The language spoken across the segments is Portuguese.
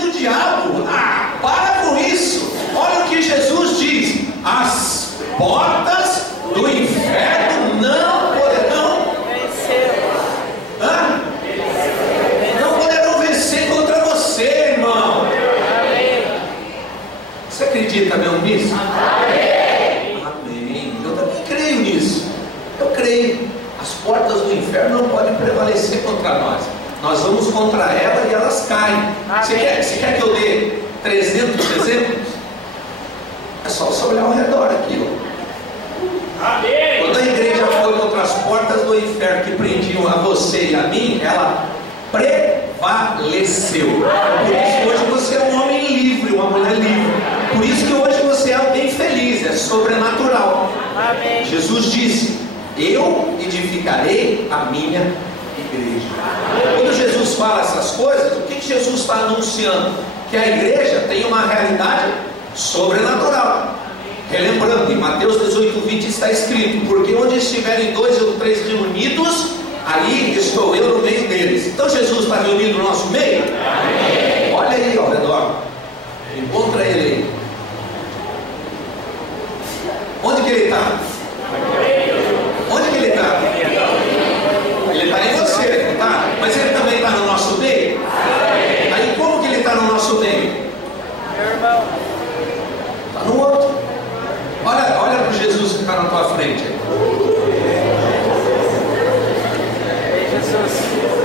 do diabo. Ah, para com isso. Olha o que Jesus diz: as portas do inferno não poderão vencer. Não poderão vencer contra você, irmão. Você acredita mesmo nisso? Amém. Eu também creio nisso. Eu creio. As portas do inferno não podem prevalecer contra nós. Nós vamos contra ela e elas caem. Você quer que eu dê 300 exemplos? É só você olhar ao redor aqui, ó. Amém. Quando a igreja foi contra as portas do inferno que prendiam a você e a mim, ela prevaleceu. Por isso hoje você é um homem livre, uma mulher livre. Por isso que hoje você é bem feliz, é sobrenatural. Amém. Jesus disse: eu edificarei a minha igreja. Quando Jesus fala essas coisas, o que Jesus está anunciando? Que a igreja tem uma realidade sobrenatural. Relembrando, em Mateus 18:20 está escrito: porque onde estiverem 2 ou 3 reunidos, aí estou eu no meio deles. Então Jesus está reunido no nosso meio? Amém. Olha aí ao redor, encontra ele aí. Onde que ele está? Onde que ele está? Ele está em você, tá? Mas ele também está no nosso meio? Aí como que ele está no nosso meio? Está no outro. Olha para o Jesus que está na tua frente.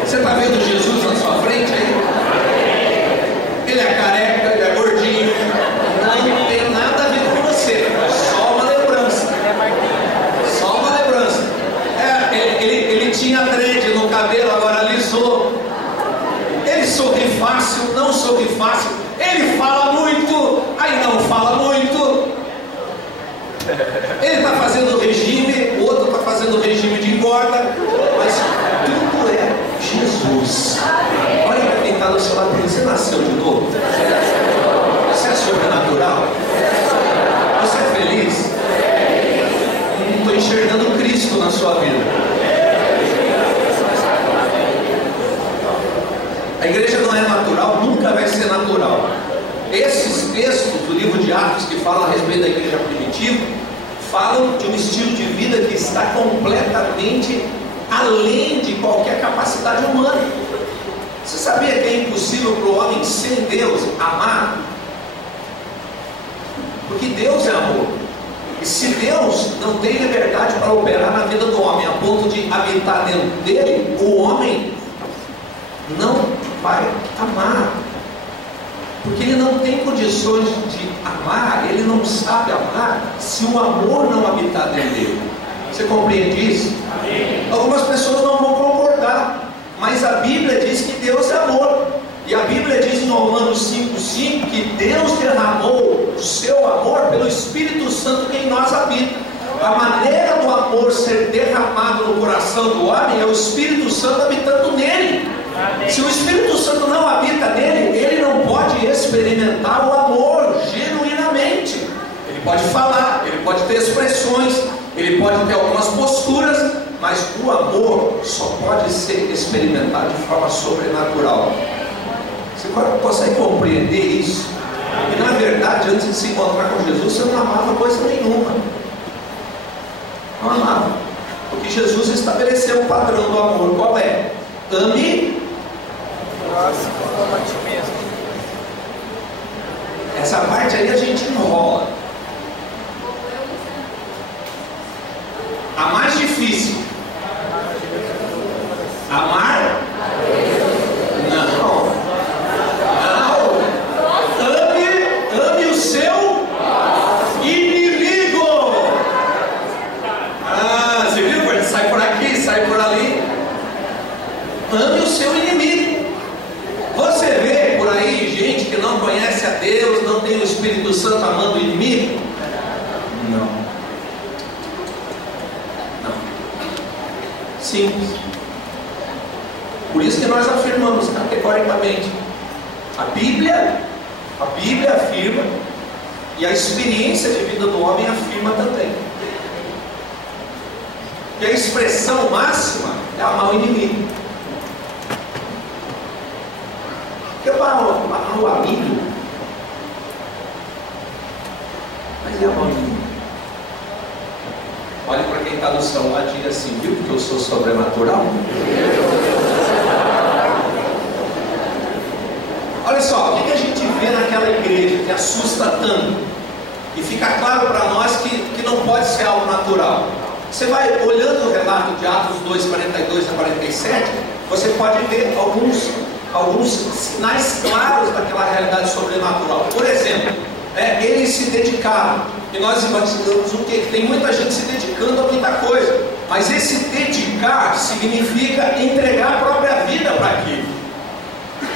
Você está vendo Jesus na sua frente aí? Ele é careca, ele é gordinho. Não tem nada a ver com você. É só uma lembrança. Só uma lembrança. Ele tinha dread no cabelo, agora alisou. Ele sorri fácil, não sorri fácil. Ele fala muito, aí não fala muito. Ele está fazendo regime, o outro está fazendo regime de engorda. Mas tudo é Jesus. Olha para quem está do seu lado: você nasceu de novo? Você é sobrenatural? Você é feliz? Estou enxergando Cristo na sua vida. A igreja não é natural, nunca vai ser natural. Esses textos do livro de Atos que falam a respeito da igreja primitiva falam de um estilo de vida que está completamente além de qualquer capacidade humana. Você sabia que é impossível para o homem sem Deus amar? Porque Deus é amor. E se Deus não tem liberdade para operar na vida do homem a ponto de habitar dentro dele, o homem não vai amar. Porque ele não tem condições de amar, ele não sabe amar se o amor não habitar dentro dele. Você compreende isso? Amém. Algumas pessoas não vão concordar, mas a Bíblia diz que Deus é amor. E a Bíblia diz em Romanos 5,5 que Deus derramou o seu amor pelo Espírito Santo que em nós habita. A maneira do amor ser derramado no coração do homem é o Espírito Santo habitando nele. Amém. Se o Espírito Santo não habita nele, ele não pode experimentar o amor genuinamente. Ele pode falar, ele pode ter expressões, ele pode ter algumas posturas, mas o amor só pode ser experimentado de forma sobrenatural. Você consegue compreender isso? E na verdade, antes de se encontrar com Jesus, você não amava coisa nenhuma. Não amava. Porque Jesus estabeleceu o padrão do amor. Qual é? Ame como a ti mesmo. Essa parte aí a gente enrola. A mais difícil. Amar? Não. Ame o seu inimigo. Você viu? Sai por aqui, sai por ali. Ame o seu inimigo. Você vê por aí gente que não conhece a Deus, não tem o Espírito Santo amando o inimigo? Não. Simples. Por isso que nós afirmamos categoricamente: a Bíblia afirma, e a experiência de vida do homem afirma também, que a expressão máxima é amar o inimigo. Porque o amigo, mas é o amigo. Olhe para quem está do seu lado e diga assim: viu que eu sou sobrenatural? Olha só, o que a gente vê naquela igreja que assusta tanto? E fica claro para nós que não pode ser algo natural. Você vai olhando o relato de Atos 2, 42 a 47, você pode ver alguns sinais claros daquela realidade sobrenatural. Por exemplo, eles se dedicaram. E nós imaginamos o quê? Tem muita gente se dedicando a muita coisa. Mas esse dedicar significa entregar a própria vida para aquilo.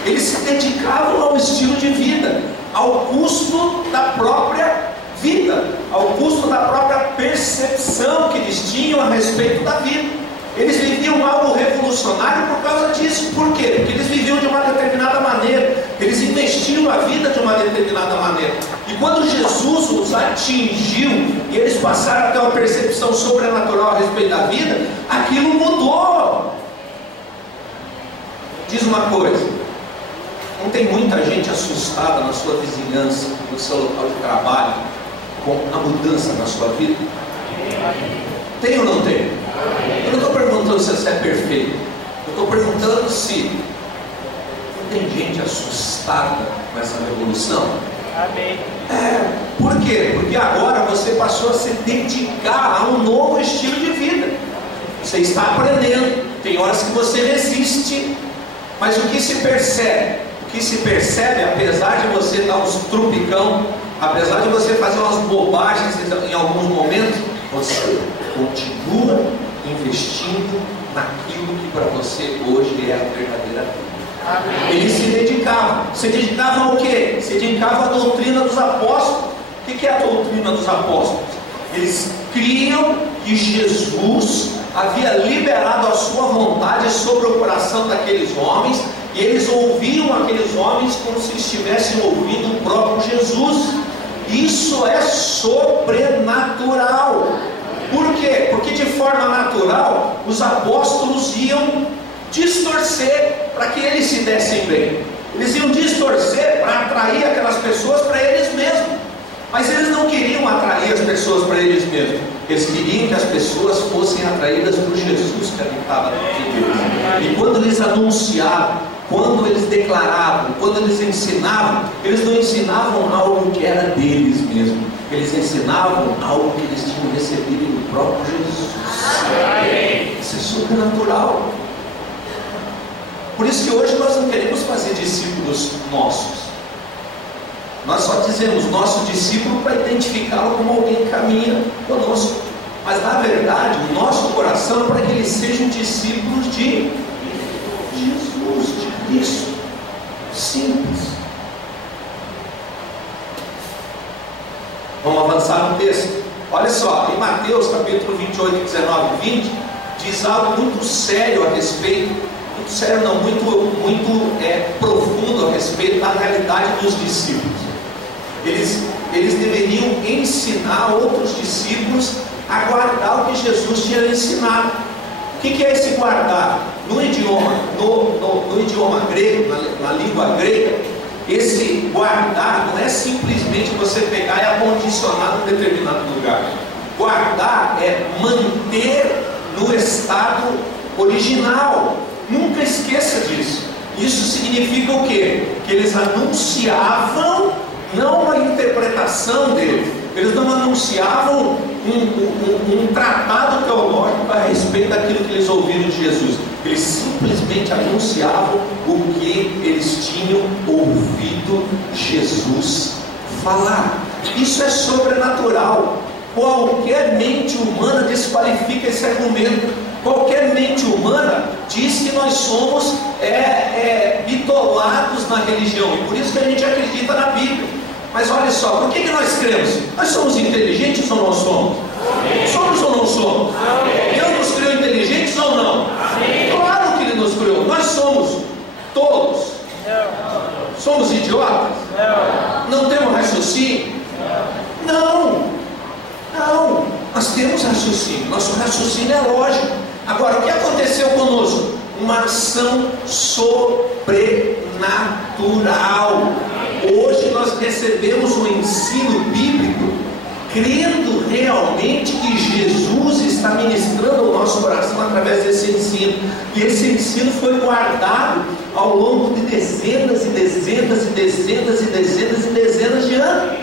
Eles se dedicavam ao estilo de vida, ao custo da própria vida, ao custo da própria percepção que eles tinham a respeito da vida. Eles viviam algo revolucionário por causa disso. Por quê? Porque eles viviam de uma determinada maneira, eles investiam a vida de uma determinada maneira. E quando Jesus os atingiu e eles passaram a ter uma percepção sobrenatural a respeito da vida, aquilo mudou. Diz uma coisa: não tem muita gente assustada na sua vizinhança, no seu local de trabalho, com a mudança na sua vida? Tem ou não tem? Eu não estou perguntando se você é perfeito. Eu estou perguntando se não tem gente assustada com essa revolução. Amém. Por quê? Porque agora você passou a se dedicar a um novo estilo de vida. Você está aprendendo. Tem horas que você resiste. Mas o que se percebe? O que se percebe, apesar de você dar uns trupicão, apesar de você fazer umas bobagens em alguns momentos, você continua investindo naquilo que para você hoje é a verdadeira vida. Eles se dedicavam. Se dedicavam ao quê? Se dedicavam à doutrina dos apóstolos. O que é a doutrina dos apóstolos? Eles criam que Jesus havia liberado a sua vontade sobre o coração daqueles homens, e eles ouviam aqueles homens como se estivessem ouvindo o próprio Jesus. Isso é sobrenatural. Por quê? Porque de forma natural os apóstolos iam distorcer para que eles se dessem bem. Eles iam distorcer para atrair aquelas pessoas para eles mesmos. Mas eles não queriam atrair as pessoas para eles mesmos. Eles queriam que as pessoas fossem atraídas por Jesus que habitava dentro de Deus. E quando eles anunciavam, quando eles declaravam, quando eles ensinavam, eles não ensinavam algo que era deles mesmo. Eles ensinavam algo que eles tinham recebido do próprio Jesus. Isso é sobrenatural. Por isso que hoje nós não queremos fazer discípulos nossos. Nós só dizemos nosso discípulo para identificá-lo como alguém que caminha conosco. Mas na verdade, o nosso coração é para que eles sejam discípulos de Jesus, de Cristo. Simples. Vamos avançar no texto. Olha só, em Mateus capítulo 28, 19 e 20, diz algo muito sério a respeito, muito sério não, muito profundo a respeito da realidade dos discípulos. Eles deveriam ensinar outros discípulos a guardar o que Jesus tinha ensinado. O que é esse guardar? No idioma grego, na língua grega, esse guardar não é simplesmente você pegar e acondicionar num determinado lugar. Guardar é manter no estado original. Nunca esqueça disso. Isso significa o quê? Que eles anunciavam não uma interpretação deles. Eles não anunciavam um tratado teológico a respeito daquilo que eles ouviram de Jesus. Eles simplesmente anunciavam o que eles tinham ouvido Jesus falar. Isso é sobrenatural. Qualquer mente humana desqualifica esse argumento. Qualquer mente humana diz que nós somos bitolados na religião, e por isso que a gente acredita na Bíblia. Mas olha só, por que nós cremos? Nós somos inteligentes ou não somos? Amém. Somos ou não somos? Amém. Deus nos criou inteligentes ou não? Amém. Claro que Ele nos criou. Nós somos todos. Não. Somos idiotas? Não. Não temos raciocínio? Não. Não. Nós temos raciocínio. Nosso raciocínio é lógico. Agora, o que aconteceu conosco? Uma ação sobrenatural. sobrenatural. Hoje nós recebemos o ensino bíblico crendo realmente que Jesus está ministrando o nosso coração através desse ensino. E esse ensino foi guardado ao longo de dezenas e dezenas e dezenas e dezenas e dezenas de anos.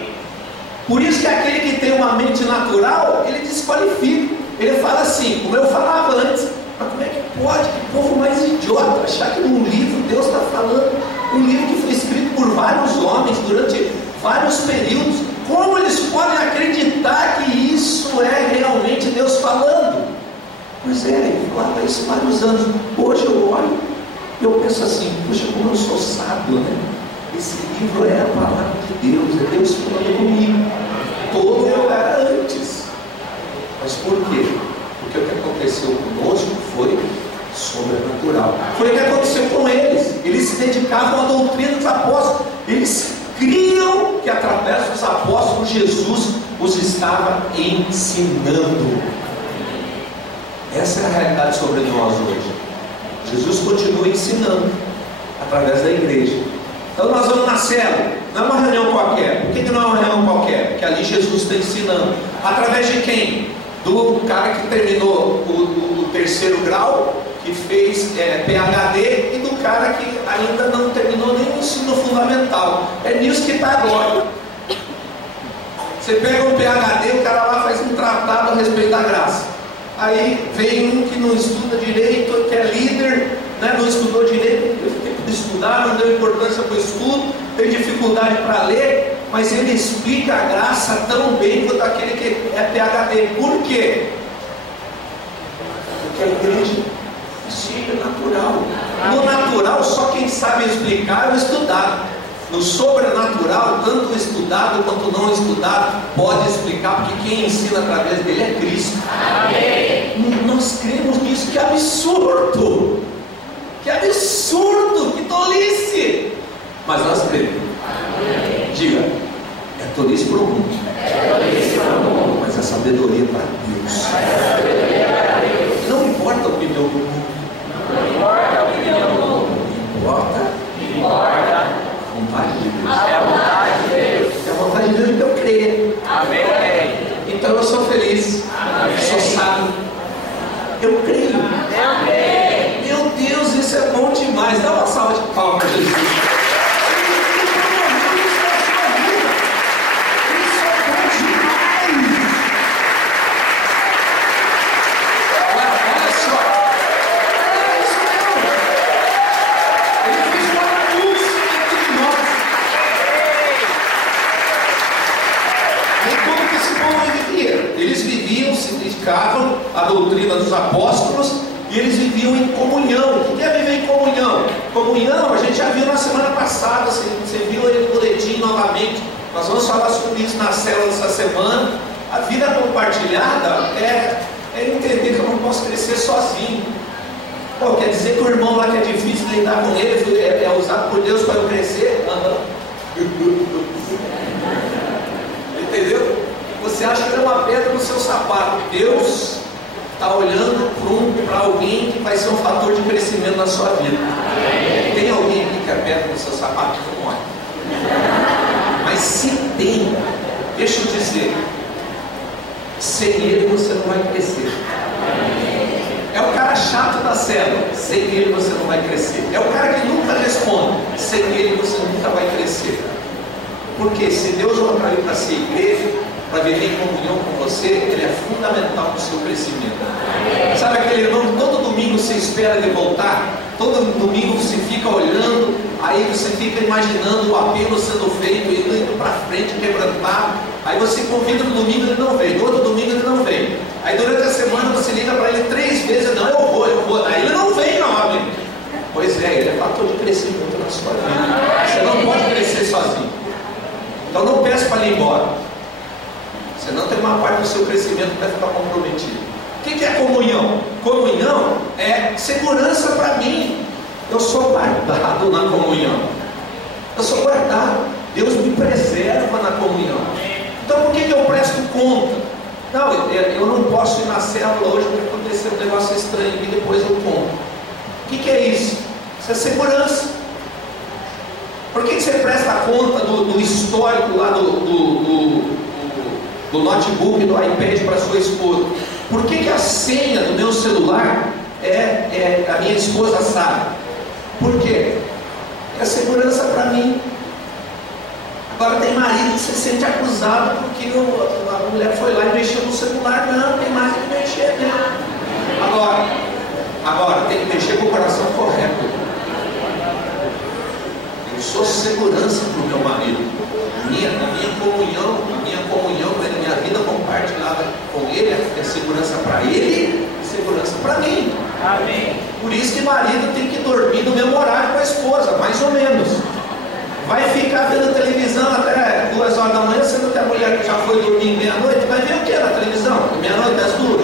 Por isso que aquele que tem uma mente natural, ele desqualifica. Ele fala assim, como eu falava antes, mas como é que pode, que povo mais idiota, achar que num livro Deus está falando, um livro que foi escrito por vários homens durante vários períodos, como eles podem acreditar que isso é realmente Deus falando? Pois é, ele falava isso há vários anos. Hoje eu olho e eu penso assim, poxa, como eu sou sábio, né? Esse livro é a palavra de Deus, é Deus falando comigo. Todo eu era antes. Mas por quê? Porque o que aconteceu conosco foi sobrenatural. Foi o que aconteceu com eles. Eles se dedicavam à doutrina dos apóstolos. Eles criam que através dos apóstolos Jesus os estava ensinando. Essa é a realidade sobre nós hoje. Jesus continua ensinando através da igreja. Então nós vamos na célula, não é uma reunião qualquer. Por que não é uma reunião qualquer? Porque ali Jesus está ensinando. Através de quem? Do cara que terminou o terceiro grau, que fez PhD, e do cara que ainda não terminou nem o ensino fundamental. É nisso que está agora. Você pega um PhD, o cara lá faz um tratado a respeito da graça. Aí vem um que não estuda direito, que é líder, né, não estudou direito, teve tempo de estudar, não deu importância para o estudo, tem dificuldade para ler, mas ele explica a graça tão bem quanto aquele que é PhD. Por quê? Porque a igreja é sobrenatural. No natural, só quem sabe explicar é o estudado. No sobrenatural, tanto o estudado quanto o não estudado pode explicar, porque quem ensina através dele é Cristo. Amém. Nós cremos nisso. Que absurdo! Que absurdo! Que tolice! Mas nós cremos. Amém. Diga, é tolice para o mundo. Mas é sabedoria para Deus. Não importa a opinião do mundo. Não importa a opinião do mundo. Importa a vontade de Deus. É a vontade de Deus. É a vontade de Deus que eu creio. Amém. Então eu sou feliz. Amém. Sou sábio. Eu creio. Amém. Meu Deus, isso é bom demais. Dá uma salva de palmas para Jesus. A doutrina dos apóstolos, e eles viviam em comunhão. O que é viver em comunhão? Comunhão, a gente já viu na semana passada, você viu aí no boletim novamente. Nós vamos falar sobre isso na célula essa semana. A vida compartilhada é entender que eu não posso crescer sozinho. Pô, quer dizer que o irmão lá que é difícil lidar com ele é usado por Deus para eu crescer? Entendeu? Você acha que é uma pedra no seu sapato. Deus está olhando para alguém que vai ser um fator de crescimento na sua vida. Tem alguém aqui que é pedra no seu sapato? Não é. Mas se tem, deixa eu dizer, sem ele você não vai crescer. É o cara chato da célula, sem ele você não vai crescer. É o cara que nunca responde, sem ele você nunca vai crescer. Porque se Deus o atraiu para ser igreja, para viver em comunhão com você, ele é fundamental para o seu crescimento. Sabe aquele irmão que todo domingo você espera ele voltar? Todo domingo você fica olhando, aí você fica imaginando o apelo sendo feito, indo para frente, quebrantado. Aí você convida no domingo, ele não vem. No outro domingo ele não vem. Aí durante a semana você liga para ele 3 vezes, não, eu vou. Aí ele não vem novamente. Pois é, ele é fator de crescimento na sua vida. Você não pode crescer sozinho. Então não peça para ele ir embora. Senão tem uma parte do seu crescimento que vai ficar comprometido. O que é comunhão? Comunhão é segurança para mim. Eu sou guardado na comunhão. Eu sou guardado. Deus me preserva na comunhão. Então por que eu presto conta? Não, eu não posso ir na célula hoje porque aconteceu um negócio estranho e depois eu conto. O que é isso? Isso é segurança. Por que você presta conta do histórico lá do notebook, do iPad para sua esposa? Por que a senha do meu celular a minha esposa sabe? Por quê? É segurança para mim. Agora tem marido que se sente acusado porque a mulher foi lá e mexeu no celular. Não, tem mais que mexer mesmo. Agora tem que mexer com o coração correto. Eu sou segurança para o meu marido. A minha comunhão com ele, minha vida compartilhada com ele é segurança para ele e segurança para mim. Amém. Por isso que marido tem que dormir no mesmo horário com a esposa, mais ou menos. Vai ficar vendo televisão até 2 horas da manhã, sendo que a mulher que já foi dormir meia-noite, vai ver o que na televisão? Meia-noite, às 2.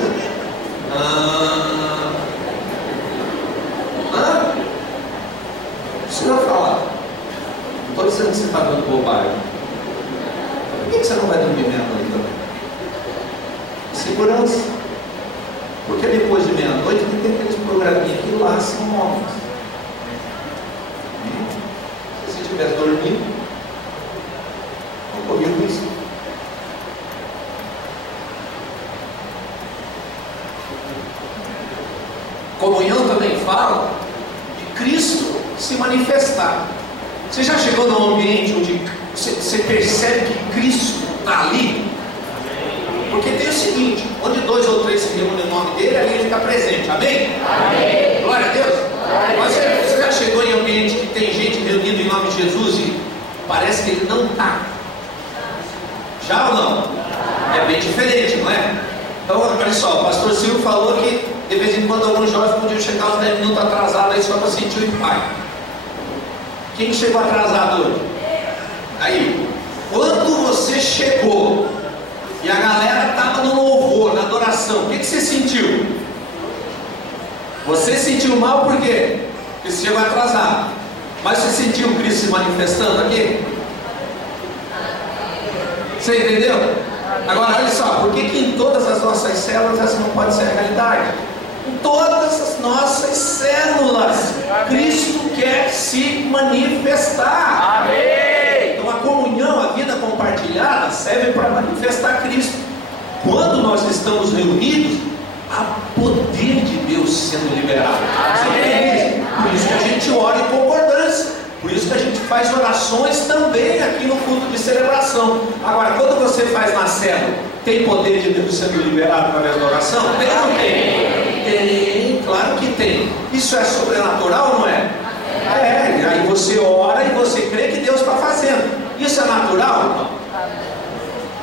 Precisa falar. Não estou dizendo que você está dando bobagem. Por que você não vai dormir meia-noite também? Segurança. Porque depois de meia-noite tem aqueles programinhas que lá são novos. Se você estiver dormindo, não corria o risco. Comunhão também fala de Cristo se manifestar. Você já chegou num ambiente onde você percebe que Cristo está ali? Porque tem o seguinte: onde 2 ou 3 se reúnem no nome dele, ali ele está presente. Amém? Amém. Glória a Deus. Mas você já chegou em ambiente que tem gente reunida em nome de Jesus e parece que ele não está? Já ou não? É bem diferente, não é? Então, olha só, o pastor Silvio falou que de vez em quando alguns jovens podiam chegar uns 10 minutos atrasados aí só para sentir o impacto. Quem chegou atrasado hoje? Aí, quando você chegou e a galera estava no louvor, na adoração, o que você sentiu? Você sentiu mal por quê? Porque você chegou atrasado. Mas você sentiu o Cristo se manifestando aqui? Você entendeu? Agora olha só, por que em todas as nossas células essa não pode ser a realidade? Em todas as nossas células, Cristo quer se manifestar. Amém. Então a comunhão, a vida compartilhada serve para manifestar Cristo. Quando nós estamos reunidos, há poder de Deus sendo liberado. Amém. Por isso que a gente ora em concordância. Por isso que a gente faz orações também aqui no culto de celebração. Agora, quando você faz na célula, tem poder de Deus sendo liberado através da oração? Tem ou não tem? Tem, claro que tem. Isso é sobrenatural ou não é? É, aí você ora e você crê que Deus está fazendo. Isso é natural?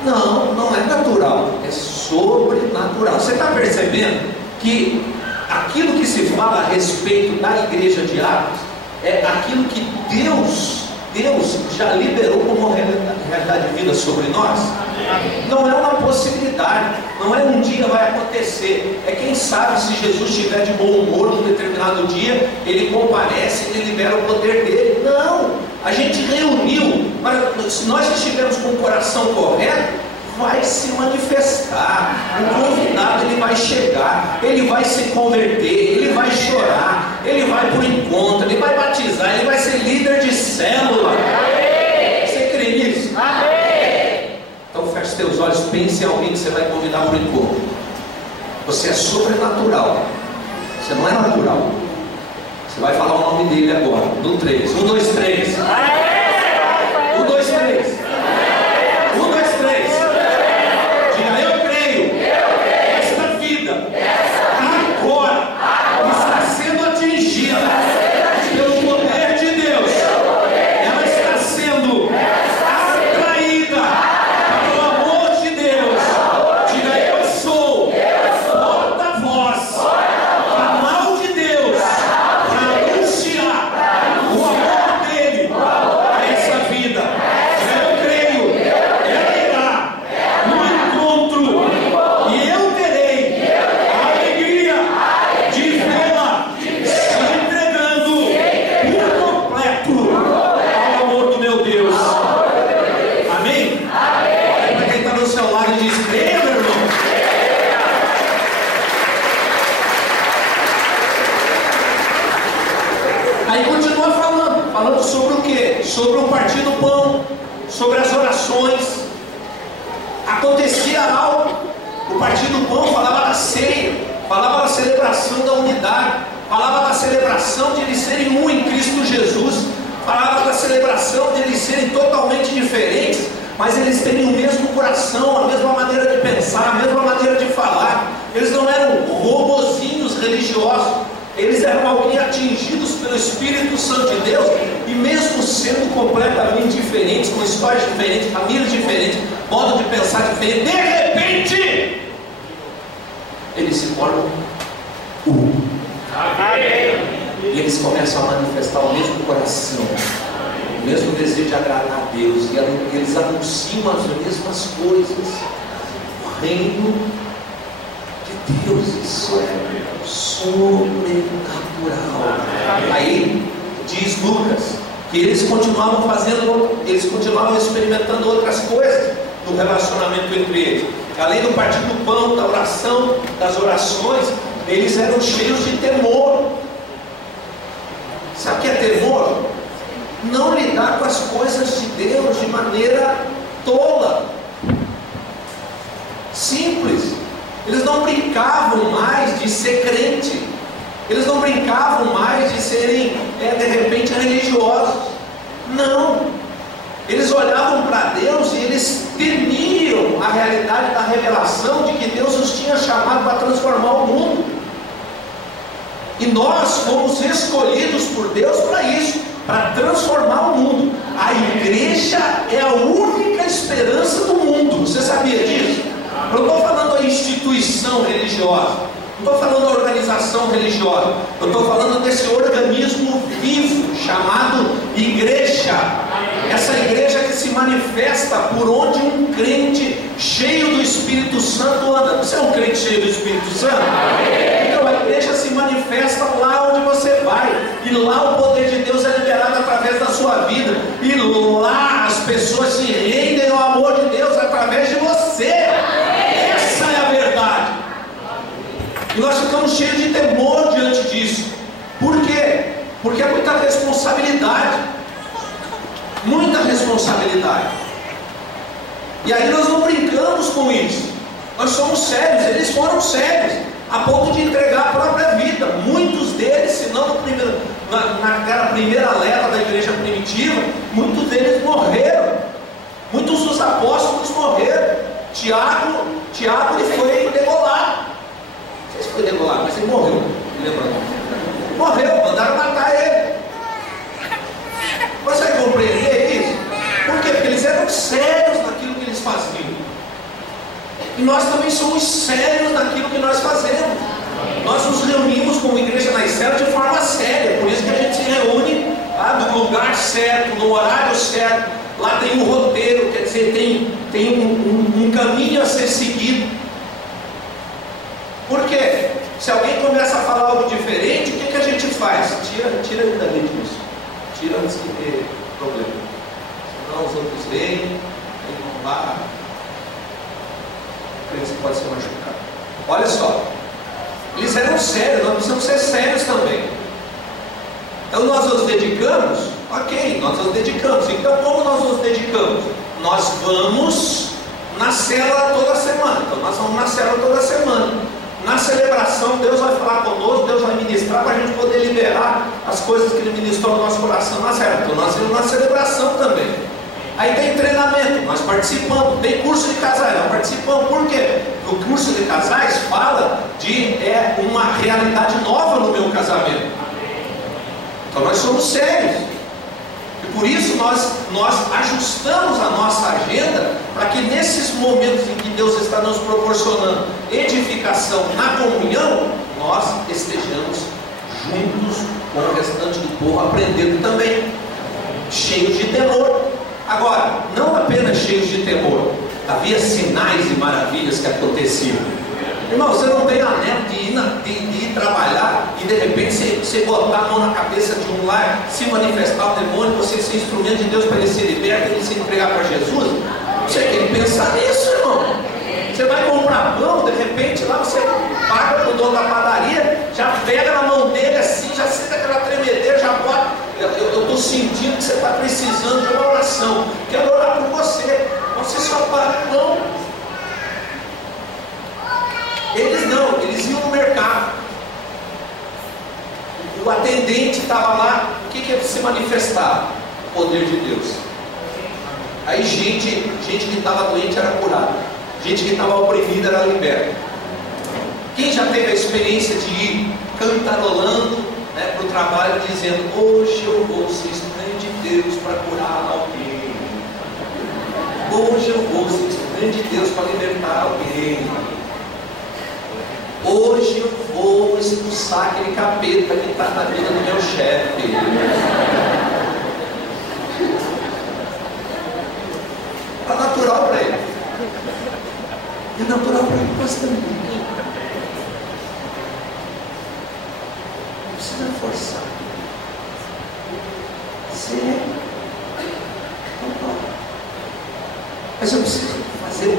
Não, não é natural, é sobrenatural. Você está percebendo que aquilo que se fala a respeito da igreja de Atos é aquilo que Deus já liberou como realidade de vida sobre nós? Não é uma possibilidade, não é um dia vai acontecer. É quem sabe se Jesus estiver de bom humor num determinado dia, ele comparece, ele libera o poder dele. Não, a gente reuniu, mas se nós estivermos com o coração correto, vai se manifestar. O convidado ele vai chegar, ele vai se converter, ele vai chorar, ele vai por encontro, ele vai batizar, ele vai ser líder de célula. Amém. Você crê nisso? Amém. Então feche teus olhos, pense em alguém que você vai convidar para o encontro. Você é sobrenatural, você não é natural. Você vai falar o nome dele agora, no 3, 1, 2, 3. 1, 2, 3. O amor dele sobre as orações. Acontecia algo. O partir do pão falava da ceia, falava da celebração da unidade, falava da celebração de eles serem um em Cristo Jesus, falava da celebração de eles serem totalmente diferentes, mas eles terem o mesmo coração, a mesma maneira de pensar, a mesma maneira de falar. Eles não eram robozinhos religiosos, eles eram alguém atingidos pelo Espírito Santo de Deus, e mesmo sendo completamente diferentes, com histórias diferentes, famílias diferentes, modo de pensar diferente, de repente eles se tornam um. Amém. E eles começam a manifestar o mesmo coração, o mesmo desejo de agradar a Deus, e eles anunciam as mesmas coisas. O reino de Deus, isso é sobrenatural. Aí diz Lucas que eles continuavam experimentando outras coisas no relacionamento entre eles. Além do partir do pão, da oração, das orações, eles eram cheios de temor. Sabe o que é temor? Não lidar com as coisas de Deus de maneira tola, simples. Eles não brincavam mais de ser crente, eles não brincavam mais de serem de repente religiosos. Não, eles olhavam para Deus e eles temiam a realidade da revelação de que Deus os tinha chamado para transformar o mundo. E nós fomos escolhidos por Deus para isso, para transformar o mundo. A igreja é a única esperança do mundo. Você sabia disso? Eu não estou falando da instituição religiosa, não estou falando da organização religiosa, eu estou falando desse organismo vivo chamado igreja. Essa igreja que se manifesta por onde um crente cheio do Espírito Santo anda. Você é um crente cheio do Espírito Santo? Então a igreja se manifesta lá onde você vai, e lá o poder de Deus é liberado através da sua vida, e lá as pessoas se rendem ao amor de Deus através de você. Essa é a verdade. E nós ficamos cheios de temor diante disso. Por quê? Porque é muita responsabilidade. Muita responsabilidade. E aí nós não brincamos com isso. Nós somos sérios. Eles foram sérios a ponto de entregar a própria vida. Muitos deles, se não naquela primeira leva da igreja primitiva, muitos deles morreram. Muitos dos apóstolos morreram. Tiago ele foi degolado. Não sei se foi degolado, mas ele morreu. Morreu, mandaram matar ele. Você vai compreender isso? Por quê? Porque eles eram sérios naquilo que eles faziam. E nós também somos sérios naquilo que nós fazemos. Nós nos reunimos como igreja na Céu de forma séria. Por isso que a gente se reúne no lugar certo, no horário certo. Lá tem um roteiro, quer dizer, tem um caminho a ser seguido. Por quê? Se alguém começa a falar algo diferente, o que a gente faz? Tira ele dali disso. Tira antes que dê problema. Senão os outros veem, aí vão lá. Você pode ser machucado. Olha só, eles eram sérios, nós precisamos ser sérios também. Então nós nos dedicamos, ok, nós nos dedicamos. Então como nós nos dedicamos? Nós vamos na célula toda semana. Então nós vamos na célula toda semana. Na celebração, Deus vai falar conosco, Deus vai ministrar para a gente poder liberar as coisas que Ele ministrou no nosso coração na célula. Então nós vamos na celebração também. Aí tem treinamento, nós participamos. Tem curso de casais, nós participamos. Por quê? O curso de casais fala de uma realidade nova no meu casamento. Então nós somos sérios. E por isso nós ajustamos a nossa agenda para que nesses momentos em que Deus está nos proporcionando edificação na comunhão, nós estejamos juntos com o restante do povo, aprendendo também, cheios de temor. Agora, não apenas cheios de temor, havia sinais e maravilhas que aconteciam. Irmão, você não tem anel de ir trabalhar e de repente você botar a mão na cabeça de um lá, se manifestar o demônio, você ser instrumento de Deus para ele ser liberto, ele se entregar para Jesus? Você tem que pensar nisso, irmão. Você vai comprar pão, de repente lá você paga para o dono da padaria, já pega na mão dele assim, já sente aquela tremedeira, já bota. Eu estou sentindo que você está precisando de uma oração. Quero orar por estava lá, o que ia se manifestar? O poder de Deus. Aí gente que estava doente era curada, gente que estava oprimida era liberta. Quem já teve a experiência de ir cantarolando, né, para o trabalho, dizendo: hoje eu vou ser instrumento de Deus para curar alguém, hoje eu vou ser instrumento de Deus para libertar alguém, hoje eu vou expulsar aquele capeta que está na vida do meu chefe. Está natural para ele. É natural para ele, mas também não precisa forçar. Mas eu preciso fazer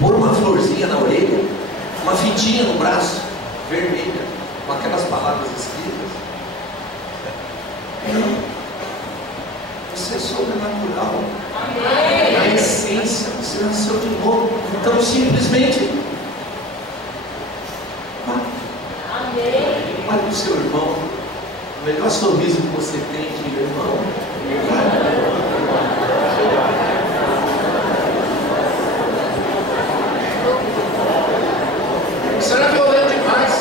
pôr uma florzinha na orelha, uma fitinha no braço, vermelha, com aquelas palavras escritas. Não. Você é sobrenatural. Na essência, você nasceu de novo. Então simplesmente olha para o seu irmão, o melhor sorriso que você tem, diga: irmão, será que eu lembro demais?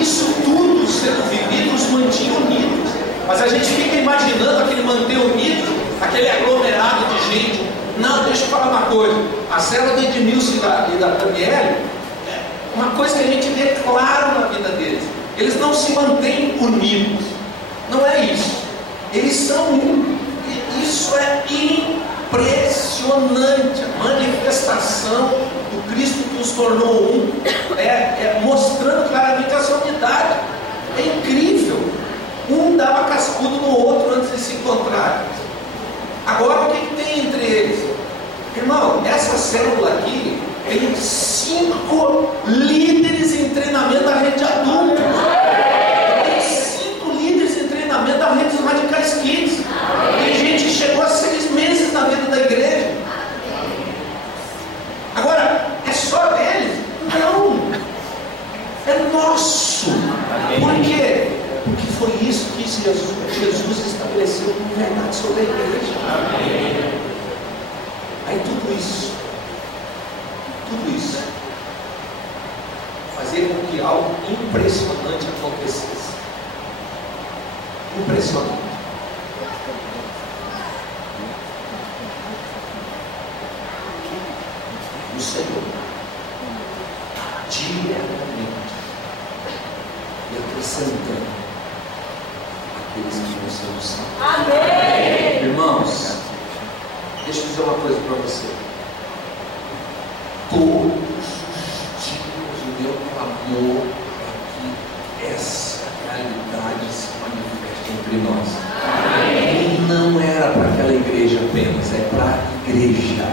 Isso tudo sendo vivido nos mantinha unidos. Mas a gente fica imaginando aquele manter unido, aquele aglomerado de gente. Não, deixa eu falar uma coisa. A célula do Edmilson e da Daniele, uma coisa que a gente vê claro na vida deles: eles não se mantêm unidos. Não é isso. Eles são um. E isso é impressionante. A manifestação do Cristo que os tornou um, mostrando claramente a sua unidade. É incrível. Um dava cascudo no outro antes de se encontrar. Agora o que tem entre eles? Irmão, essa célula aqui tem 5 líderes em treinamento da rede de adultos. Tem 5 líderes em treinamento da rede dos Radicais Kids. Tem gente que chegou a 6 meses na vida da igreja. Agora, é só deles? Não. É nosso. Por quê? Porque foi isso que Jesus estabeleceu como verdade sobre a igreja. Aí tudo isso fazia com que algo impressionante acontecesse. Impressionante. O Senhor diretamente e acrescentando aqueles que você não sabe. Amém. Irmãos, deixa eu dizer uma coisa para você. Todos os dias o meu clamor é que essa realidade se manifeste entre nós. Amém. E não era para aquela igreja apenas, é para a igreja.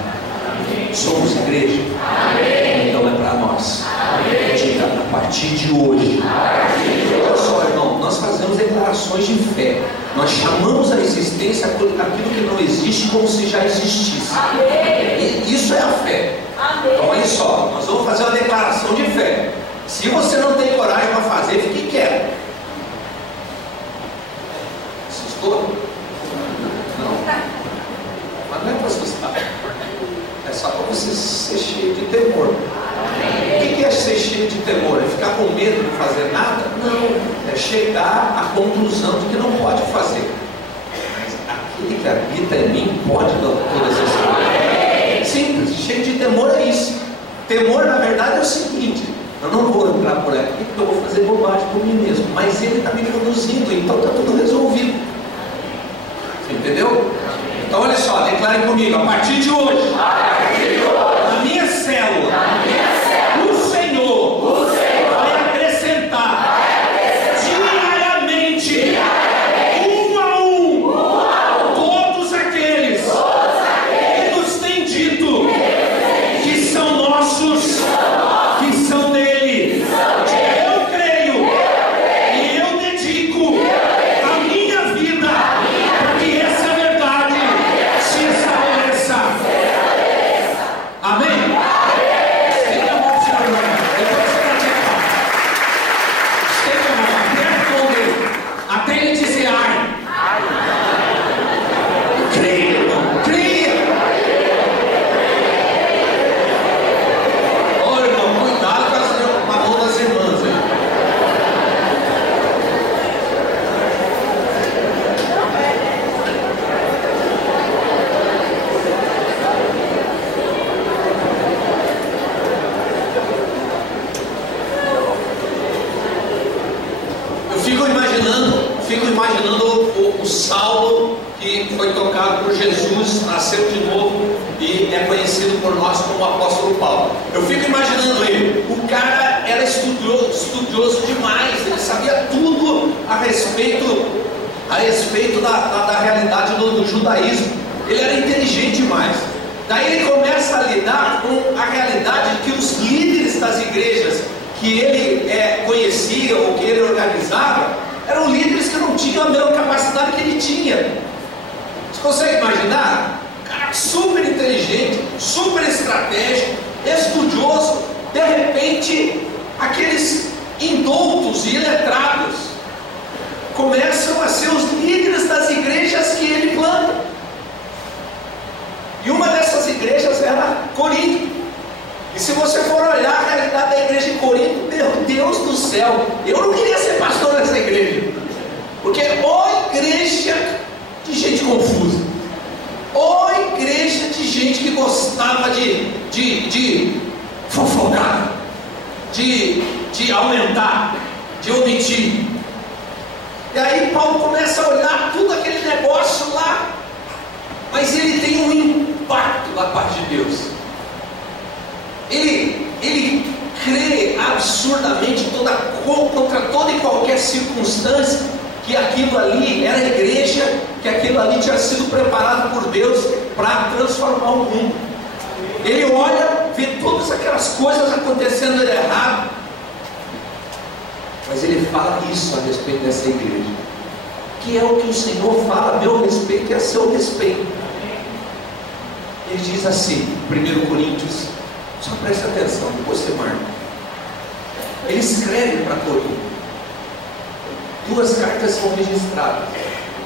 Amém. Somos igreja? Amém. Então é para nós. Amém. Diga: a partir de hoje. Olha só, irmão, nós fazemos declarações de fé. Nós chamamos a existência aquilo que não existe como se já existisse. Amém. E isso é a fé. Amém. Então olha só, nós vamos fazer uma declaração de fé. Se você não tem coragem para fazer, fique quieto. Assustou? Não. Mas não é para assustar. É só para você ser cheio de temor. Amém. O que é ser cheio de temor? É ficar com medo de fazer nada? Não. É chegar à conclusão de que não pode fazer. Mas aquele que habita em mim pode dar todas essas coisas. Simples, cheio de temor é isso. Temor, na verdade, é o seguinte: eu não vou entrar por aqui porque eu vou fazer bobagem por mim mesmo, mas ele está me conduzindo, então está tudo resolvido. Você entendeu? Então olha só, declarem comigo: a partir de hoje, na minha célula, o Senhor vai acrescentar diariamente, um a um, todos aqueles que nos têm dito que são nossos, que são dele. Eu creio e eu dedico a minha vida para que essa verdade se estabeleça. fico imaginando o Saulo que foi tocado por Jesus, nasceu de novo e é conhecido por nós como o apóstolo Paulo. Eu fico imaginando ele. O cara era estudioso demais, ele sabia tudo a respeito da realidade do judaísmo. Ele era inteligente demais. Daí ele começa a lidar com a realidade de que os líderes das igrejas que ele conhecia ou que ele organizava eram líderes que não tinham a mesma capacidade que ele tinha. Você consegue imaginar? Cara super inteligente, super estratégico, estudioso. De repente, aqueles indoutos e iletrados começam a ser os líderes das igrejas que ele planta. E uma dessas igrejas era Corinto. E se você for olhar a realidade da igreja de Corinto, meu Deus do céu, eu não queria ser pastor dessa igreja, porque igreja de gente confusa, igreja de gente que gostava de fofocar, de aumentar, de omitir. E aí Paulo começa a olhar tudo aquele negócio lá, mas ele tem um impacto da parte de Deus. Ele crê absurdamente contra toda e qualquer circunstância que aquilo ali era a igreja, que aquilo ali tinha sido preparado por Deus para transformar o mundo. Ele olha, vê todas aquelas coisas acontecendo errado, mas ele fala isso a respeito dessa igreja, que é o que o Senhor fala a meu respeito e a seu respeito. Ele diz assim, 1 Coríntios, só preste atenção, depois você marca. Ele escreve para Corinto. 2 cartas são registradas.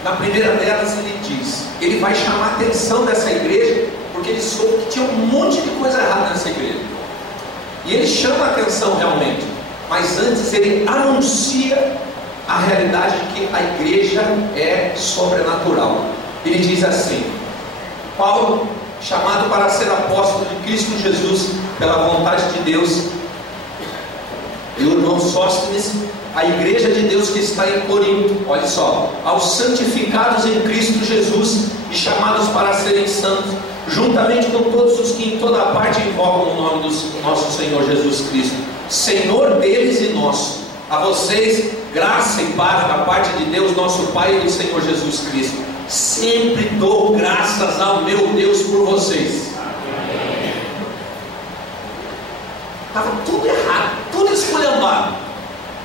Na primeira delas ele diz, ele vai chamar a atenção dessa igreja, porque ele soube que tinha um monte de coisa errada nessa igreja. E ele chama a atenção realmente. Mas antes ele anuncia a realidade de que a igreja é sobrenatural. Ele diz assim: Paulo, chamado para ser apóstolo de Cristo Jesus pela vontade de Deus, e o irmão Sóstenes, a igreja de Deus que está em Corinto, olha só, aos santificados em Cristo Jesus e chamados para serem santos, juntamente com todos os que em toda parte invocam o nome do nosso Senhor Jesus Cristo, Senhor deles e nosso. A vocês, graça e paz da parte de Deus, nosso Pai, e do Senhor Jesus Cristo. Sempre dou graças ao meu Deus por vocês. Estava tudo errado, tudo esculhambado.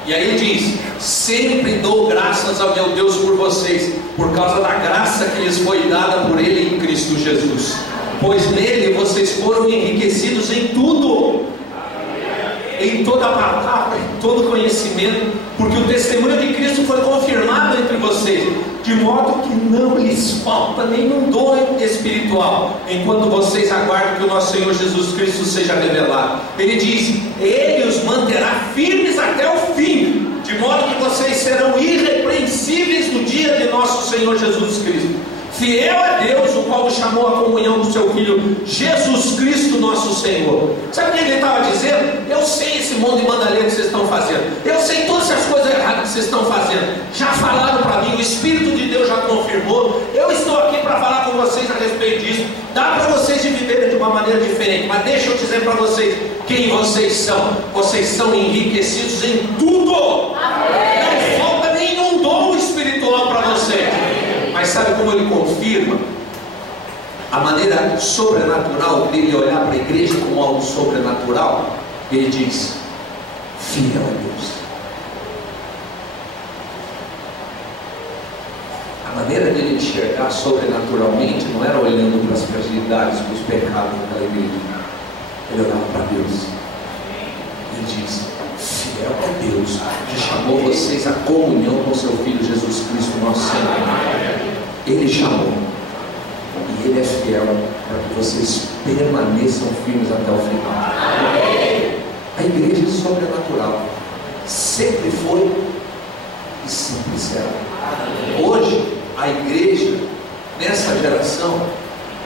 E aí ele diz: sempre dou graças ao meu Deus por vocês, por causa da graça que lhes foi dada por Ele em Cristo Jesus. Pois nele vocês foram enriquecidos em tudo, em toda a palavra, em todo conhecimento, porque o testemunho de Cristo foi confirmado entre vocês, de modo que não lhes falta nenhum dom espiritual, enquanto vocês aguardam que o nosso Senhor Jesus Cristo seja revelado. Ele diz: Ele os manterá firmes até o fim, de modo que vocês serão irrepreensíveis no dia de nosso Senhor Jesus Cristo. Fiel é Deus, o qual o chamou à comunhão do seu Filho Jesus Cristo nosso Senhor. Sabe o que ele estava dizendo? Eu sei esse monte de bandalheiro que vocês estão fazendo, eu sei todas essas coisas erradas que vocês estão fazendo, já falaram para mim, o Espírito de Deus já confirmou, eu estou aqui para falar com vocês a respeito disso. Dá para vocês viverem de uma maneira diferente, mas deixa eu dizer para vocês quem vocês são enriquecidos em tudo. Amém. Não falta nenhum dom espiritual para vocês. Mas sabe como ele confirma? A maneira sobrenatural dele olhar para a igreja como algo sobrenatural. Ele diz: fiel a Deus. A maneira dele enxergar sobrenaturalmente não era olhando para as fragilidades, para os pecados daquela igreja. Ele olhava para Deus. Ele diz: fiel a Deus, que chamou vocês à comunhão com seu Filho Jesus Cristo nosso Senhor. Ele chamou, e Ele é fiel para que vocês permaneçam firmes até o final. A igreja é sobrenatural, sempre foi e sempre será. Hoje a igreja, nessa geração,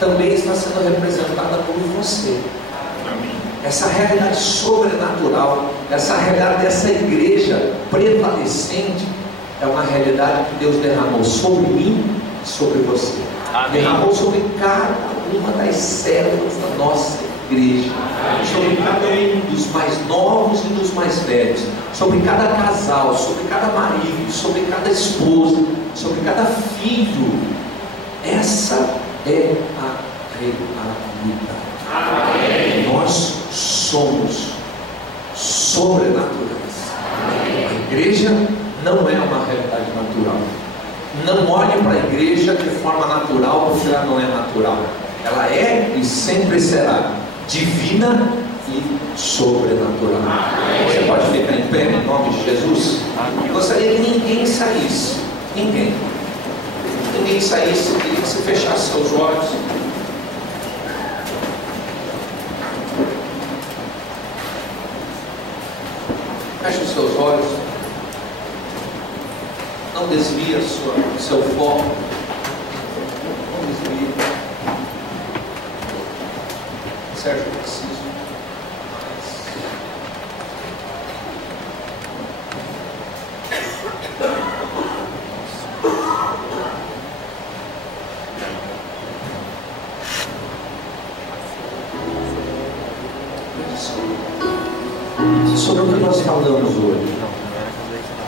também está sendo representada por você. Essa realidade sobrenatural, essa realidade dessa igreja prevalecente, é uma realidade que Deus derramou sobre mim e sobre você. Amém. Derramou sobre cada uma das células da nossa igreja, sobre cada um dos mais novos e dos mais velhos, sobre cada casal, sobre cada marido, sobre cada esposa, sobre cada filho. Essa é a realidade. Nós somos sobrenaturais. A igreja não é uma realidade natural. Não olhe para a igreja de forma natural, porque ela não é natural. Ela é e sempre será divina e sobrenatural. Você pode ficar em pé em nome de Jesus? Eu gostaria que ninguém saísse. Ninguém saísse. Eu queria que você fechasse seus olhos. Feche os seus olhos. Não desvia o seu foco. Não desvia. Sérgio, eu preciso. Sobre o que nós falamos hoje.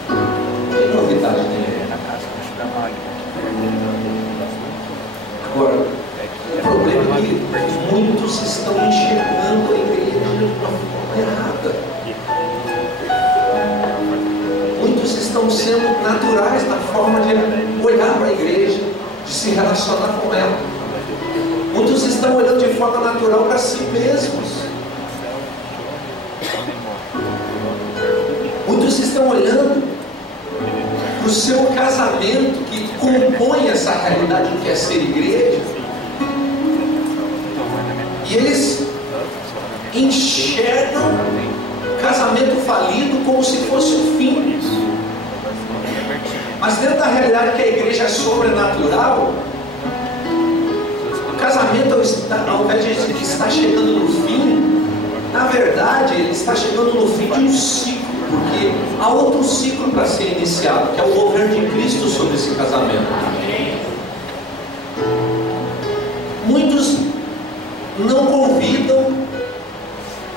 Tem novidade nenhuma. Agora, o problema é que muitos estão enxergando a igreja de uma forma errada. Muitos estão sendo naturais na forma de olhar para a igreja, de se relacionar com ela. Muitos estão olhando de forma natural para si mesmos. Muitos estão olhando para o seu casamento, que compõe essa realidade que é ser igreja, e eles enxergam o casamento falido como se fosse o fim. Mas dentro da realidade que a igreja é sobrenatural, o casamento, ao invés de estar chegando no fim, na verdade ele está chegando no fim de um ciclo, porque há outro ciclo para ser iniciado, que é o governo de Cristo sobre esse casamento. Muitos não convidam,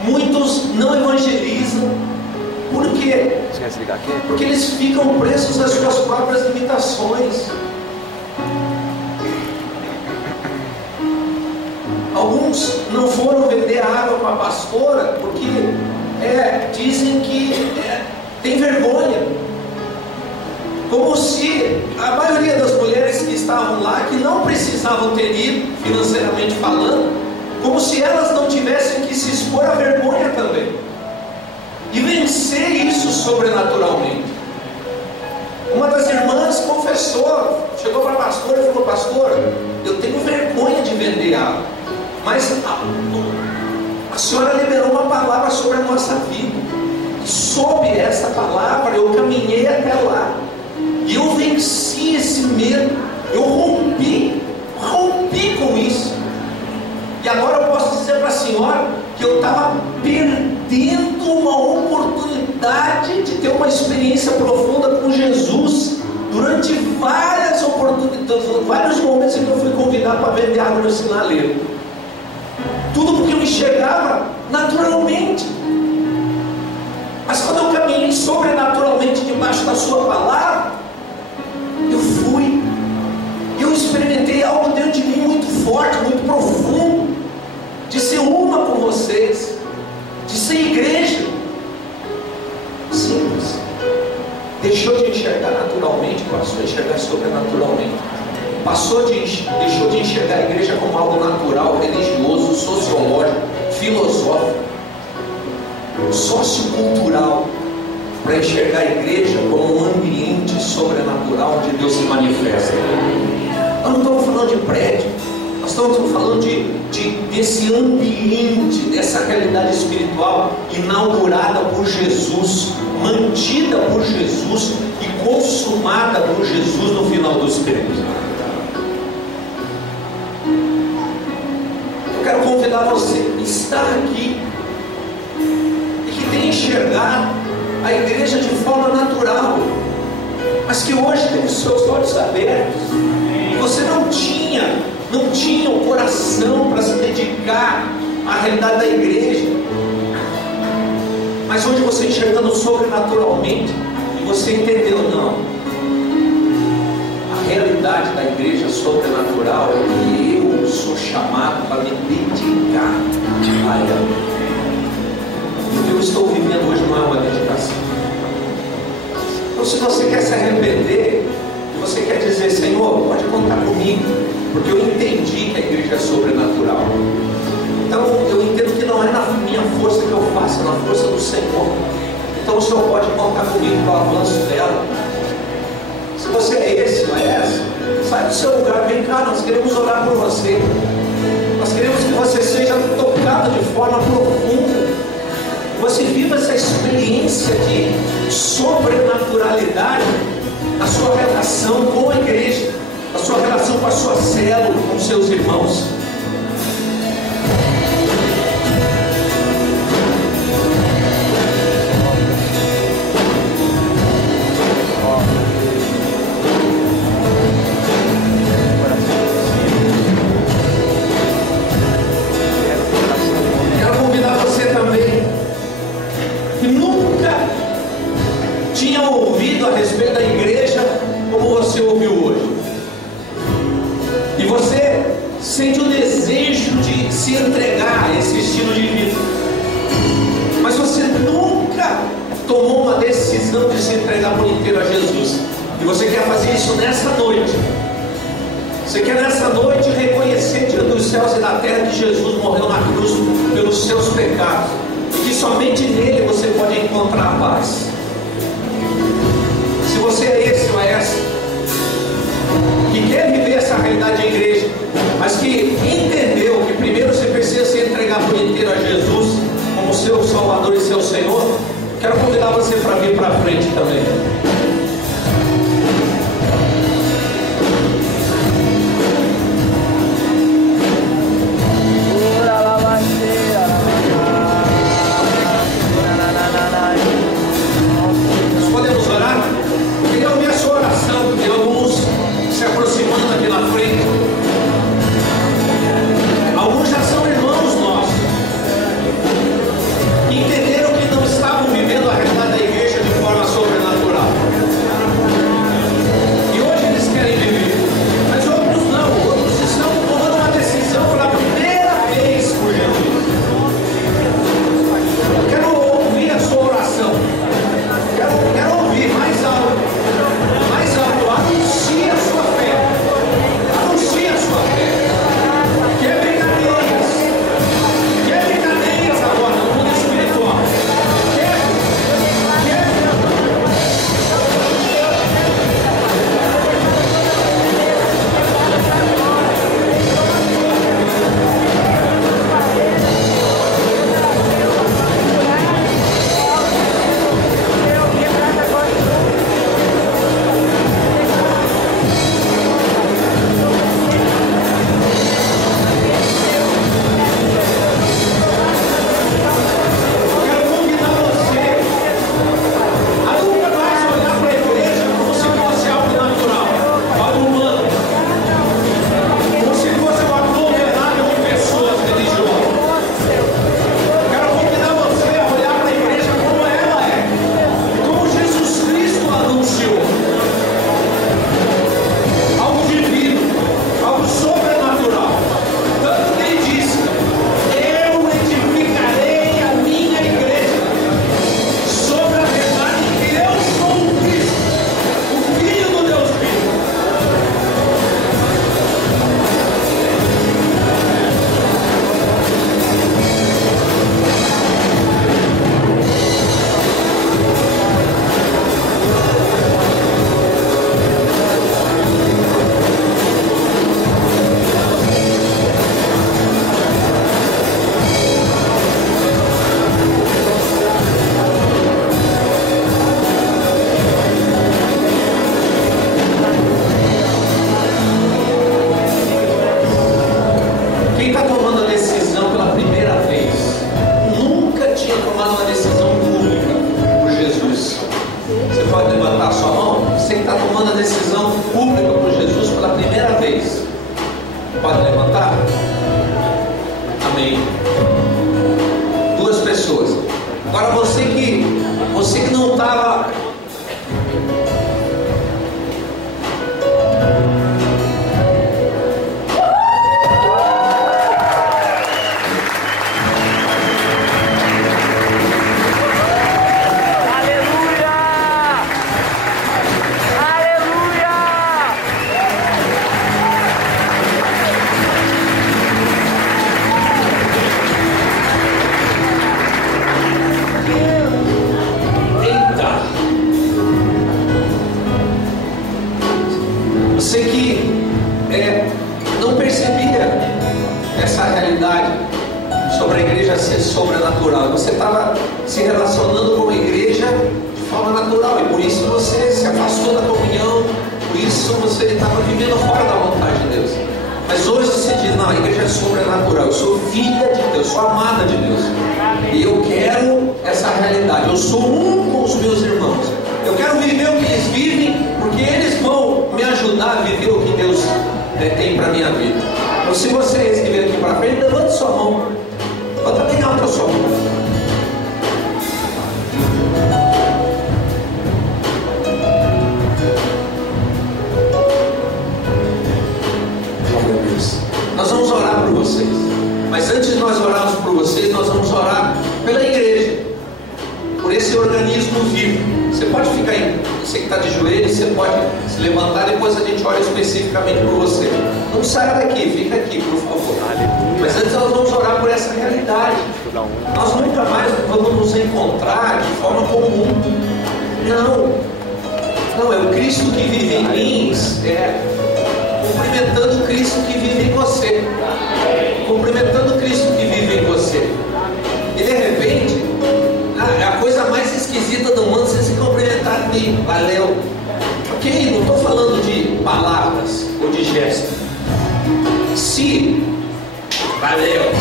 muitos não evangelizam. Por quê? Porque eles ficam presos às suas próprias limitações. Alguns não foram vender água para a pastora porque dizem que tem vergonha. Como se a maioria das mulheres que estavam lá, que não precisavam ter ido, financeiramente falando, como se elas não tivessem que se expor à vergonha também e vencer isso sobrenaturalmente. Uma das irmãs confessou, chegou para a pastora e falou: pastora, eu tenho vergonha de vender água, mas a senhora liberou uma palavra sobre a nossa vida, e sob essa palavra eu caminhei até lá, e eu venci esse medo, eu rompi com isso, e agora eu posso dizer para a senhora que eu estava perdendo uma oportunidade de ter uma experiência profunda com Jesus durante várias oportunidades, vários momentos em que eu fui convidado para vender água no sinaleiro. Tudo porque eu enxergava naturalmente. Mas quando eu caminhei sobrenaturalmente debaixo da sua palavra, eu experimentei algo dentro de mim muito forte, muito profundo, de ser uma com vocês, de ser igreja. Simples. Deixou de enxergar naturalmente, passou a enxergar sobrenaturalmente. Deixou de enxergar a igreja como algo natural, religioso, sociológico, filosófico, sociocultural, para enxergar a igreja como um ambiente sobrenatural onde Deus se manifesta. Nós não estamos falando de prédio, nós estamos falando desse ambiente, dessa realidade espiritual inaugurada por Jesus, mantida por Jesus e consumada por Jesus no final dos tempos. Eu quero convidar você que está aqui e que tem enxergado a igreja de forma natural, mas que hoje tem os seus olhos abertos. Você não tinha o coração para se dedicar à realidade da igreja, mas hoje você enxergando sobrenaturalmente, e você entendeu, não, a realidade da igreja sobrenatural é que eu sou chamado para me dedicar a ela. O que eu estou vivendo hoje não é uma dedicação. Então, se você quer se arrepender, você quer dizer, Senhor, pode contar comigo, porque eu entendi que a igreja é sobrenatural. Então eu entendo que não é na minha força que eu faço, é na força do Senhor. Então o Senhor pode contar comigo para o avanço dela. Se você é esse ou é essa, sai do seu lugar, vem cá, nós queremos orar por você. Nós queremos que você seja tocado de forma profunda. Você viva essa experiência de sobrenaturalidade na sua relação com a igreja, na sua relação com a sua célula, com os seus irmãos. Quero convidar você também que nunca tinha ouvido a respeito da igreja como você ouviu hoje, e você sente o desejo de se entregar a esse estilo de vida, mas você nunca tomou uma decisão de se entregar por inteiro a Jesus, e você quer fazer isso nessa noite. Você quer nessa noite reconhecer diante dos céus e da terra que Jesus morreu na cruz pelos seus pecados, e que somente nele você pode encontrar a paz. Se você é esse ou é essa, que quer viver essa realidade de igreja, mas que entendeu que primeiro você precisa se entregar por inteiro a Jesus como seu Salvador e seu Senhor, quero convidar você para vir para frente também. Podemos orar? Queria ouvir a sua oração, tem alguns se aproximando aqui na frente. Alguns já são irmãos nossos, entenderam que não estavam vivendo a realidade da igreja de forma sobrenatural. Você que não percebia essa realidade sobre a igreja ser sobrenatural. Você estava se relacionando com a igreja de forma natural e por isso você se afastou da comunhão, por isso você estava vivendo fora da vontade de Deus. Mas hoje você diz, não, a igreja é sobrenatural, eu sou filha de Deus, sou amada de Deus. E eu quero essa realidade, eu sou um com os meus irmãos. Eu quero viver o que eles vivem, porque eles vão me ajudar a viver o que Deus tem para a minha vida. Então se você é esse que veio aqui para frente, levante sua mão. Bota bem alto a sua mão. Glória a Deus. Nós vamos orar por vocês. Mas antes de nós orarmos por vocês, nós vamos orar pela igreja, por esse organismo vivo. Você pode ficar aí, você que está de joelhos, você pode se levantar, depois a gente ora especificamente por você. Não saia daqui, fica aqui, por favor. Mas antes nós vamos orar por essa realidade. Nós nunca mais vamos nos encontrar de forma comum. Não, é o Cristo que vive em mim, cumprimentando o Cristo que vive em você. Cumprimentando o Cristo que vive em você. E de repente, a coisa mais esquisita do mundo é você se cumprimentar comigo. Valeu. Ok, não estou falando de palavras ou de gestos. Se valeu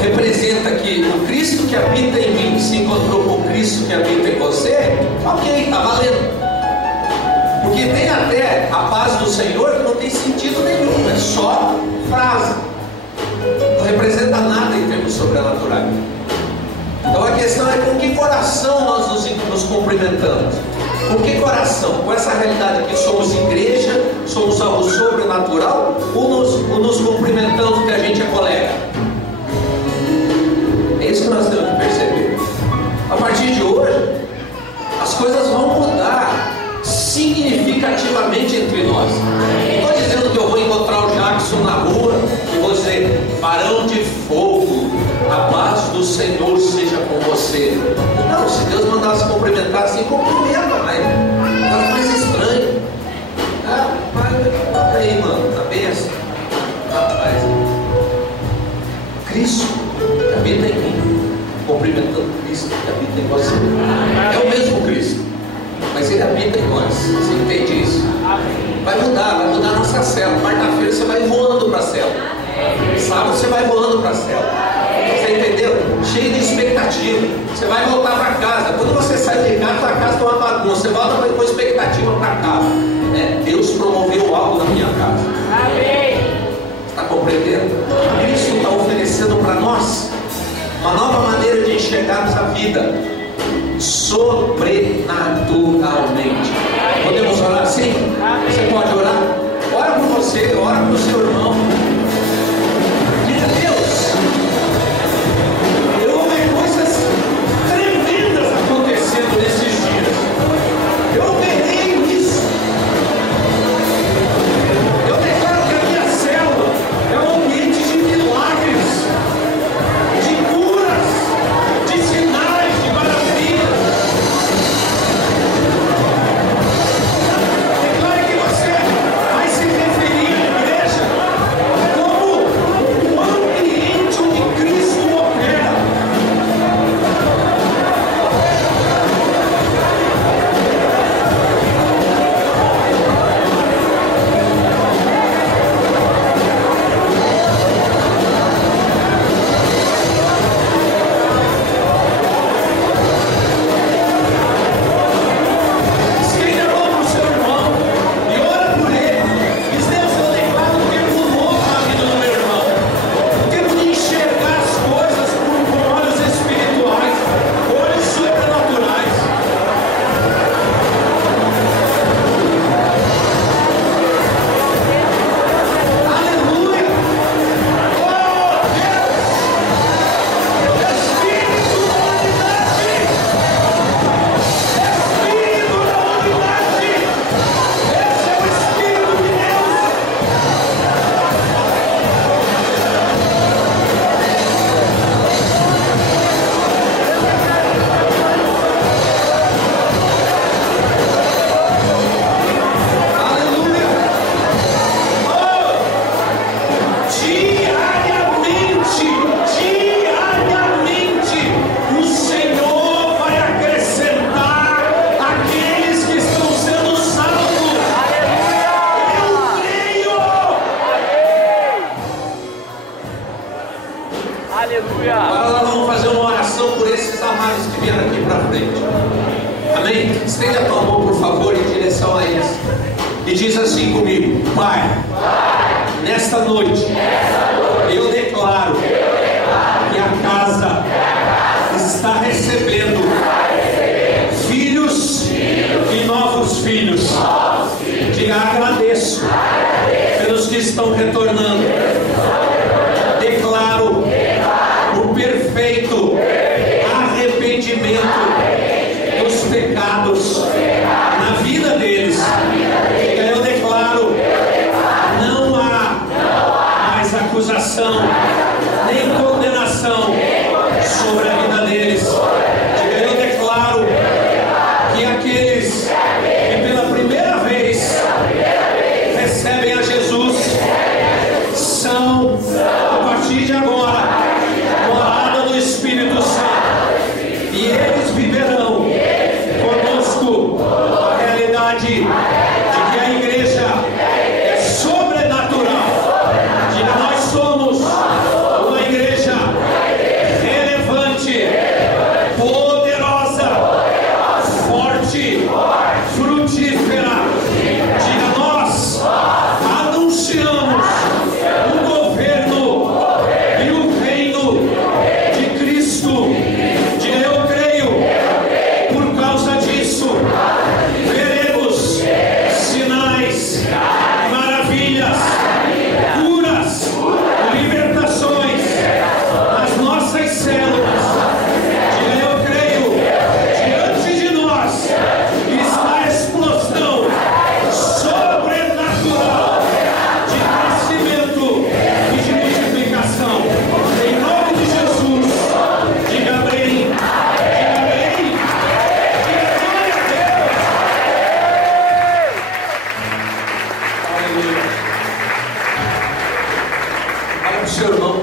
representa que o Cristo que habita em mim se encontrou com o Cristo que habita em você, ok, está valendo. Porque tem até a paz do Senhor que não tem sentido nenhum, é só frase. Não representa nada em termos sobrenaturais. Então a questão é com que coração nós nos cumprimentamos. Com que coração? Com essa realidade que somos igreja, somos algo sobrenatural, ou nos cumprimentamos porque a gente é colega? É isso que nós temos que perceber. A partir de hoje, as coisas vão mudar significativamente entre nós. Não estou dizendo que eu vou encontrar o Jackson na rua e vou dizer, varão de fogo, a paz do Senhor seja com você. Não, se Deus mandar se cumprimentar assim, cumprimenta, mas é mais estranho. Mas aí, mano, a benção. Rapaz, Cristo que habita em mim, cumprimentando Cristo que habita em você. É o mesmo Cristo, mas Ele habita em nós. Você entende isso? Vai mudar a nossa célula. Quarta-feira você vai voando para a célula. Sábado você vai voando para a célula. Você entendeu? Cheio de expectativa. Você vai voltar para casa. Quando você sai de casa, sua casa está uma bagunça. Você volta com expectativa para casa. Deus promoveu algo na minha casa. Amém. Está compreendendo? Cristo está oferecendo para nós uma nova maneira de enxergarmos a vida sobrenaturalmente. Podemos orar assim? Você pode orar? Ora por você, ora por seu irmão. Diga, Deus, eu vou ver coisas tremendas acontecendo nesses dias. Eu verei isso. Eu declaro que a minha célula é um ambiente de milagres, de curas, de sinais, de maravilhas. Declare que você comigo. Pai, nesta noite, eu declaro que a casa está recebendo filhos e novos filhos. Diga: agradeço pelos que estão retornando. Declaro o perfeito arrependimento dos pecados na vida deles. Diga: eu declaro, não há mais acusação nem condenação sobre a vida deles. Diga: eu declaro que aqueles que pela primeira vez recebem a Jesus são, a partir de agora, morada do Espírito Santo, e eles viverão conosco a realidade de que a igreja é sobrenatural. Diga: nós somos uma igreja relevante, poderosa, forte, frutífera. Diga: nós anunciamos o governo e o reino de Cristo. Diga: eu creio, por causa disso veremos sinais, maravilhas, curas, libertações nas nossas células. Diga: eu creio, diante de nós está a explosão sobrenatural de crescimento e de multiplicação. Em nome de Jesus, diga amém. Diga amém. Diga glória a Deus. Aleluia. Olha para o seu irmão.